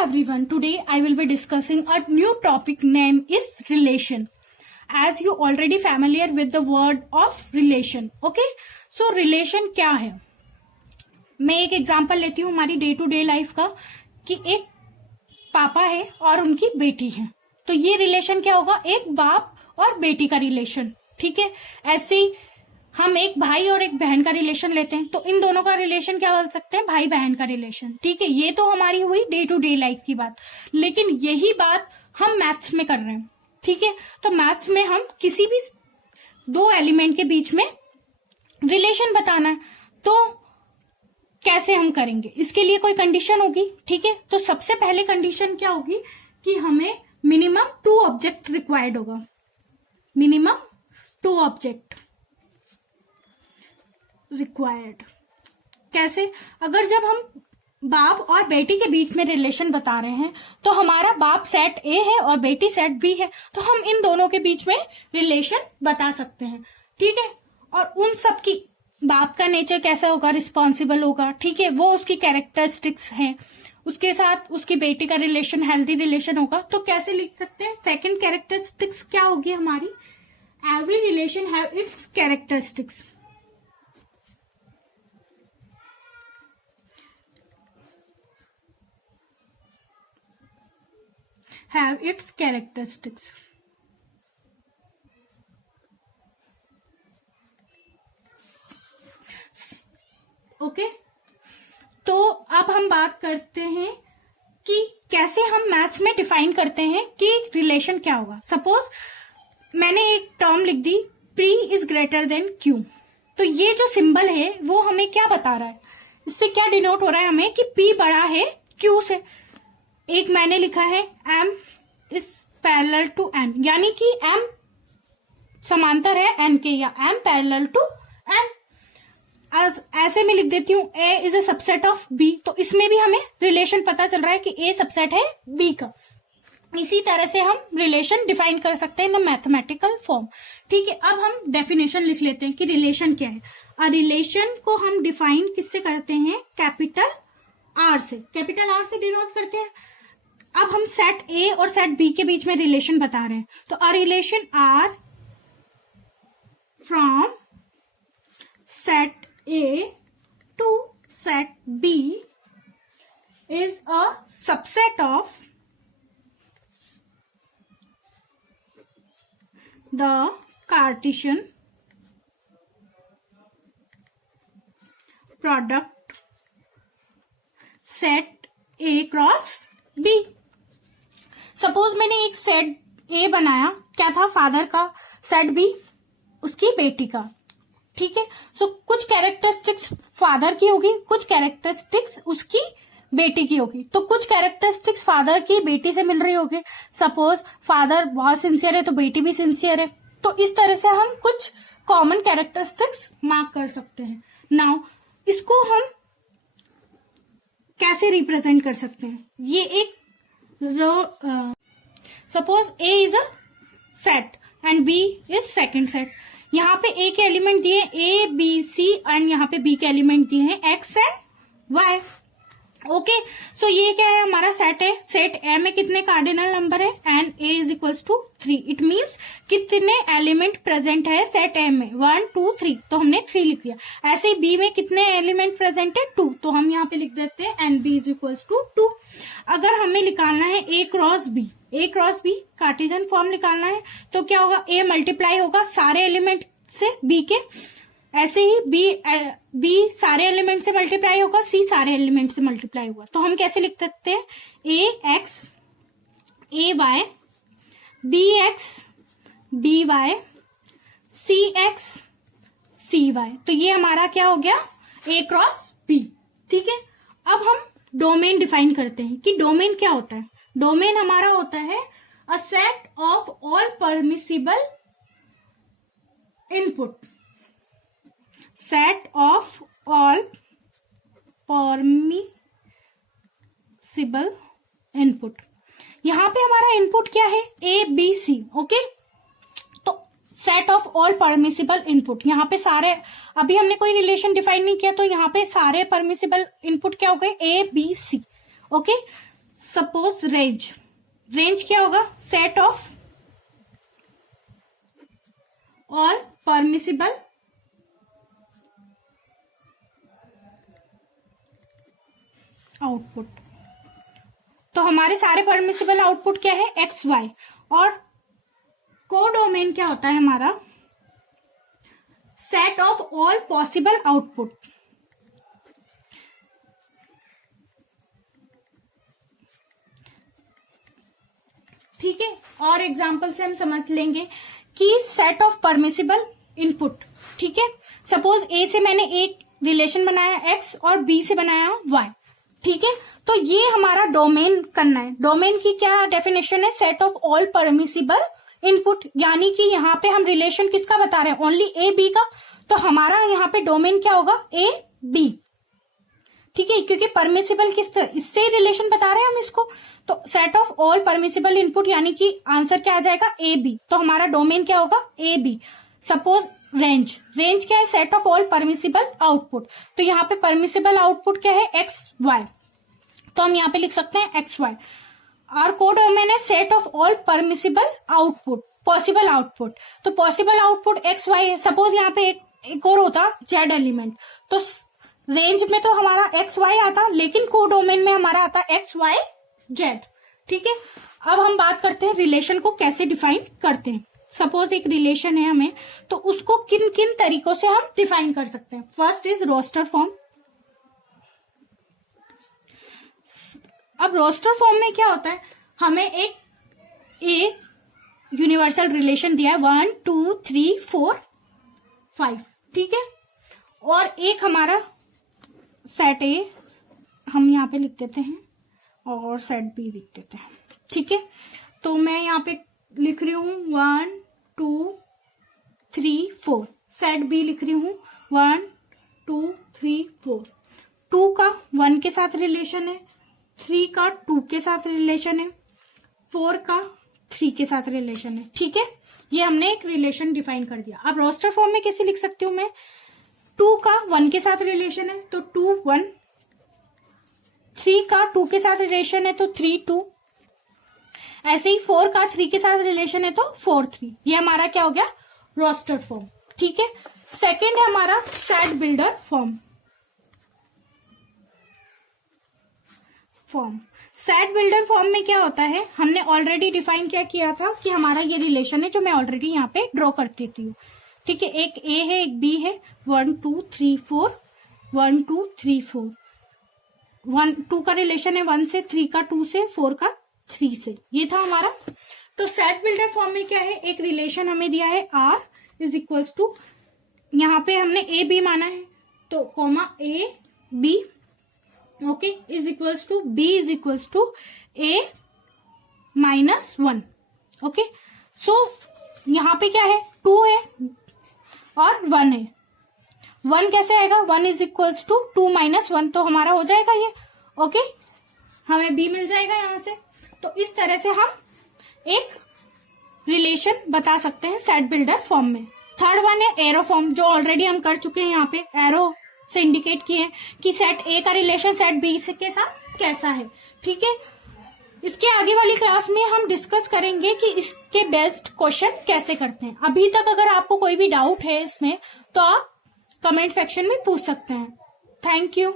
everyone, today I will be discussing a new topic name is relation. As you already familiar with the word of relation, okay? So relation क्या है? मैं एक example लेती हूँ हमारी day to day life का कि एक पापा है और उनकी बेटी है, तो ये रिलेशन क्या होगा? एक बाप और बेटी का रिलेशन, ठीक है? ऐसे ही हम एक भाई और एक बहन का रिलेशन लेते हैं, तो इन दोनों का रिलेशन क्या बोल सकते हैं? भाई बहन का रिलेशन, ठीक है? ये तो हमारी हुई डे टू डे लाइफ की बात, लेकिन यही बात हम मैथ्स में कर रहे हैं, ठीक है? तो मैथ्स में हम किसी भी दो एलिमेंट के बीच में रिलेशन बताना है, तो कैसे हम करेंगे? इसके लिए कोई कंडीशन होगी, ठीक है? तो सबसे पहले कंडीशन क्या होगी कि हमें मिनिमम 2 ऑब्जेक्ट रिक्वायर्ड होगा, मिनिमम 2 ऑब्जेक्ट रिक्वायर्ड। कैसे? अगर जब हम बाप और बेटी के बीच में रिलेशन बता रहे हैं, तो हमारा बाप सेट ए है और बेटी सेट बी है, तो हम इन दोनों के बीच में रिलेशन बता सकते हैं, ठीक है? और उन सब की बाप का नेचर कैसा होगा? रिस्पॉन्सिबल होगा, ठीक है? वो उसकी कैरेक्टरिस्टिक्स हैं, उसके साथ उसकी बेटी का रिलेशन हेल्दी रिलेशन होगा। तो कैसे लिख सकते हैं? सेकंड कैरेक्टरिस्टिक्स क्या होगी हमारी? Every relation have it's characteristics. have its characteristics. Okay, तो अब हम बात करते हैं कि कैसे हम मैथ्स में डिफाइन करते हैं कि रिलेशन क्या होगा। सपोज मैंने एक टर्म लिख दी, P is greater than Q, तो ये जो सिंबल है वो हमें क्या बता रहा है? इससे क्या डिनोट हो रहा है हमें कि P बड़ा है Q से। एक मैंने लिखा है M is parallel to N, यानी कि M समांतर है N के, या M पैरेलल टू N। ऐसे में लिख देती हूँ A is a subset of B, तो इसमें भी हमें रिलेशन पता चल रहा है कि A सबसेट है B का। इसी तरह से हम रिलेशन डिफाइन कर सकते हैं इन मैथमेटिकल फॉर्म, ठीक है? अब हम डेफिनेशन लिख लेते हैं कि रिलेशन क्या है। और रिलेशन को हम डिफाइन किससे करते हैं? कैपिटल R से, कैपिटल R से डिनोट करते हैं। अब हम सेट A और सेट B के बीच में रिलेशन बता रहे हैं, तो a relation R from set A to set B is a subset of the Cartesian product set A cross B। Suppose मैंने एक सेट A बनाया, क्या था? फादर का, सेट B उसकी बेटी का, ठीक है? सो कुछ कैरेक्टरिस्टिक्स फादर की होगी, कुछ कैरेक्टरिस्टिक्स उसकी बेटी की होगी, तो कुछ कैरेक्टरिस्टिक्स फादर की बेटी से मिल रही होगी। सपोज फादर बहुत सिंसियर है तो बेटी भी सिंसियर है, तो इस तरह से हम कुछ कॉमन कैरेक्टरिस्टिक्स मार्क कर सकते हैं। नाउ इसको हम कैसे रिप्रेजेंट कर सकते हैं? ये एक suppose A is a set and B is second set. यहाँ पे A के एलिमेंट दिए A B C एंड यहाँ पे B के एलिमेंट दिए हैं X एंड Y। ओके, सो ये क्या है? हमारा सेट है। सेट A में कितने कार्डिनल नंबर है? And A is equals to 3। It means कितने एलिमेंट प्रेजेंट है सेट A में? 1 2 3, तो हमने 3 लिख दिया। ऐसे ही B में कितने एलिमेंट प्रेजेंट है? 2, तो हम यहाँ पे लिख देते हैं and B is equals to 2। अगर हमें निकालना है A cross B Cartesian form निकालना है, तो क्या होगा? A मल्टीप्लाई होगा सारे एलिमेंट से B के, ऐसे ही B सारे एलिमेंट से मल्टीप्लाई होगा, C सारे एलिमेंट से मल्टीप्लाई होगा। तो हम कैसे लिख सकते हैं? AX AY BX BY CX CY, तो ये हमारा क्या हो गया? A क्रॉस B, ठीक है? अब हम डोमेन डिफाइन करते हैं कि डोमेन क्या होता है। डोमेन हमारा होता है a set of all permissible input, set of all permissible input. यहां पे हमारा इनपुट क्या है? A B C, okay? तो set of all permissible input, यहाँ पे सारे, अभी हमने कोई रिलेशन डिफाइन नहीं किया, तो यहाँ पे सारे परमिसिबल इनपुट क्या हो गए? A B C, okay? Suppose range, range क्या होगा, set of all permissible output. तो हमारे सारे परमिसिबल आउटपुट क्या है, एक्स वाई, और कोडोमेन क्या होता है हमारा, set of all possible output. ठीक है, और एग्जांपल से हम समझ लेंगे कि सेट ऑफ परमिसिबल इनपुट। ठीक है, सपोज ए से मैंने एक रिलेशन बनाया एक्स और बी से बनाया वाई। ठीक है, तो ये हमारा डोमेन करना है। डोमेन की क्या डेफिनेशन है, set of all permissible input, यानी कि यहाँ पे हम रिलेशन किसका बता रहे हैं, ओनली ए बी का। तो हमारा यहाँ पे डोमेन क्या होगा, ए बी। ठीक है, क्योंकि परमिसिबल इससे रिलेशन बता रहे हैं हम इसको, तो set of all permissible input यानी कि आंसर क्या आ जाएगा, ए बी। तो हमारा डोमेन क्या होगा, A B. Suppose range, range क्या है, set of all permissible output. तो यहाँ पे परमिसिबल आउटपुट क्या है, एक्स वाई, तो हम यहाँ पे लिख सकते हैं एक्स वाई। और कोडोमेन है set of all permissible output, possible output. तो पॉसिबल आउटपुट एक्स वाई है। सपोज यहाँ पे एक और होता जेड एलिमेंट, तो रेंज में तो हमारा एक्स वाई आता, लेकिन कोडोमेन में हमारा आता एक्स वाई जेड। ठीक है, अब हम बात करते हैं रिलेशन को कैसे डिफाइन करते हैं। सपोज एक रिलेशन है हमें, तो उसको किन किन तरीकों से हम डिफाइन कर सकते हैं। First is roster form. अब रोस्टर फॉर्म में क्या होता है, हमें एक ए यूनिवर्सल रिलेशन दिया है 1 2 3 4 5। ठीक है, और एक हमारा सेट ए हम यहाँ पे लिख देते हैं और सेट बी लिख देते हैं। ठीक है, तो मैं यहाँ पे लिख रही हूँ 1 2 3 4, सेट बी लिख रही हूँ 1 2 3 4। 2 का 1 के साथ रिलेशन है, 3 का 2 के साथ रिलेशन है, 4 का 3 के साथ रिलेशन है। ठीक है, ये हमने एक रिलेशन डिफाइन कर दिया। अब रोस्टर फॉर्म में कैसे लिख सकती हूँ मैं, 2 का 1 के साथ रिलेशन है तो 2 1, 3 का 2 के साथ रिलेशन है तो 3 2, ऐसे ही 4 का 3 के साथ रिलेशन है तो 4 3। ये हमारा क्या हो गया, रोस्टर फॉर्म। ठीक है, सेकंड है हमारा set builder form. Set builder form में क्या होता है, हमने ऑलरेडी डिफाइन क्या किया था कि हमारा ये रिलेशन है जो मैं ऑलरेडी यहाँ पे ड्रॉ कर देती हूँ। ठीक है, एक ए है एक बी है, 1 2 3 4 1 2 3 4। 1 2 का रिलेशन है 1 से, 3 का 2 से, 4 का 3 से। ये था हमारा। तो सेट बिल्डर फॉर्म में क्या है, एक रिलेशन हमें दिया है आर इज इक्वल टू, यहाँ पे हमने ए बी माना है तो comma A B, okay, is equals to B is equals to A minus 1। Okay, so यहाँ पे क्या है, 2 है और 1 है। 1 कैसे आएगा, 1 इज इक्वल्स टू 2 माइनस 1, तो हमारा हो जाएगा ये। ओके, हमें बी मिल जाएगा यहाँ से। तो इस तरह से हम एक रिलेशन बता सकते हैं सेट बिल्डर फॉर्म में। थर्ड वन है एरो फॉर्म, जो ऑलरेडी हम कर चुके हैं, यहाँ पे एरो से इंडिकेट किए हैं कि सेट ए का रिलेशन सेट बी के साथ कैसा है। ठीक है, इसके आगे वाली क्लास में हम डिस्कस करेंगे कि इसके बेस्ड क्वेश्चन कैसे करते हैं। अभी तक अगर आपको कोई भी डाउट है इसमें तो आप कमेंट सेक्शन में पूछ सकते हैं। Thank you.